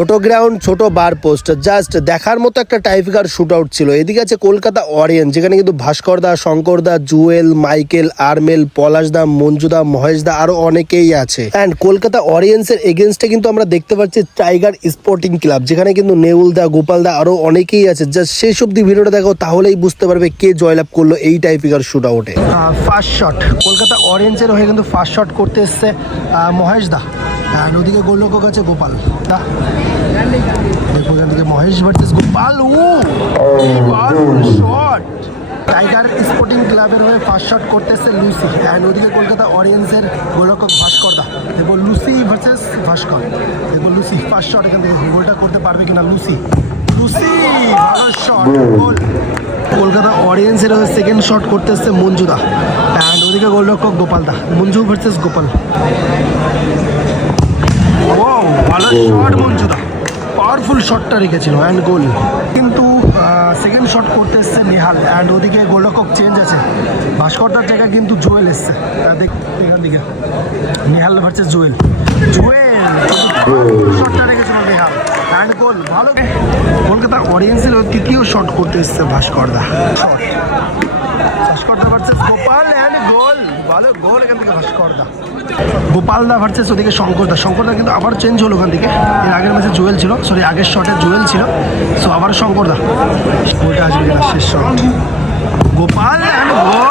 ছোট গ্রাউন্ড, ছোট বার post, just দেখার মতো একটা টাইপিকার শুট আউট ছিল। এদিকে আছে কলকাতা অরিয়েন্স, যেখানে কিন্তু ভাস্কর দা, শঙ্কর দা, জুয়েল, মাইকেল, আরমেল, পলাশ দা, মঞ্জু দা, মহেশ দা, আরো অনেকেই আছে। অ্যান্ড কলকাতা অরিয়েন্সের এগেনস্টে কিন্তু আমরা দেখতে পাচ্ছি টাইগার স্পোর্টিং ক্লাব, যেখানে কিন্তু নেউল দা, গোপাল দা, আরো অনেকেই আছে। জাস্ট শেষ অব্দি ভিডিওটা দেখো, তাহলেই বুঝতে পারবে কে জয়লাভ করলো এই টাইপিকার শুট আউটে। ফার্স্ট শট কলকাতা অরিয়েন্সের হয়ে কিন্তু ফার্স্ট শট করতে এসছে মহেশ দা, আর ওদিকে গোলরক্ষক আছে গোপাল দা। দেখো এখান থেকে Mahesh versus Gopal. Shot tiger sporting ক্লাবের হয়ে ফার্স্ট শট করতে এসছে লুসি, অ্যান্ড ওদিকে কলকাতা অরিয়েন্সের গোলরক্ষক ভাস্কর দা। দেখো লুসি ভার্সেস ভাস্কর। দেখো লুসি ফার্স্ট শট, এখান থেকে গোলটা করতে পারবে কিনা লুসি। ভালো শট, গোল। কলকাতা অরিয়েন্সের হয়ে সেকেন্ড শট করতে এসছে মঞ্জু দা, অ্যান্ড ওদিকে গোলরক্ষক গোপাল দা। মঞ্জু ভার্সেস গোপাল। ভালো শট মঞ্জু দা, পাওয়ারফুল শটটা রেখেছিল অ্যান্ড গোল। কিন্তু সেকেন্ড শট করতে এসছে নেহাল, অ্যান্ড ওদিকে গোলরক্ষক চেঞ্জ আছে, ভাস্করদার জায়গায় কিন্তু জুয়েল এসছে। দেখ এখান থেকে নেহাল ভার্সেস জুয়েল। শটটা রেখেছিল নেহাল অ্যান্ড গোল। ভালো। কলকাতা অডিয়েন্সের তৃতীয় শট করতে এসছে ভাস্করদা। ভাস্করদা ভার্সেস গোপাল অ্যান্ড গোল। ভালো গোল এখান থেকে ভাস্করদা। গোপালদা ভার্সেস ওদিকে শঙ্করদা। শঙ্করদা কিন্তু আবার চেঞ্জ হলো ওখান থেকে। এর আগের ম্যাচে জুয়েল ছিল, সরি আগের শটে জুয়েল ছিল, সো আবার শঙ্করদা। গোলটা আসবে কিনা শেষ শট। Gopal and goal.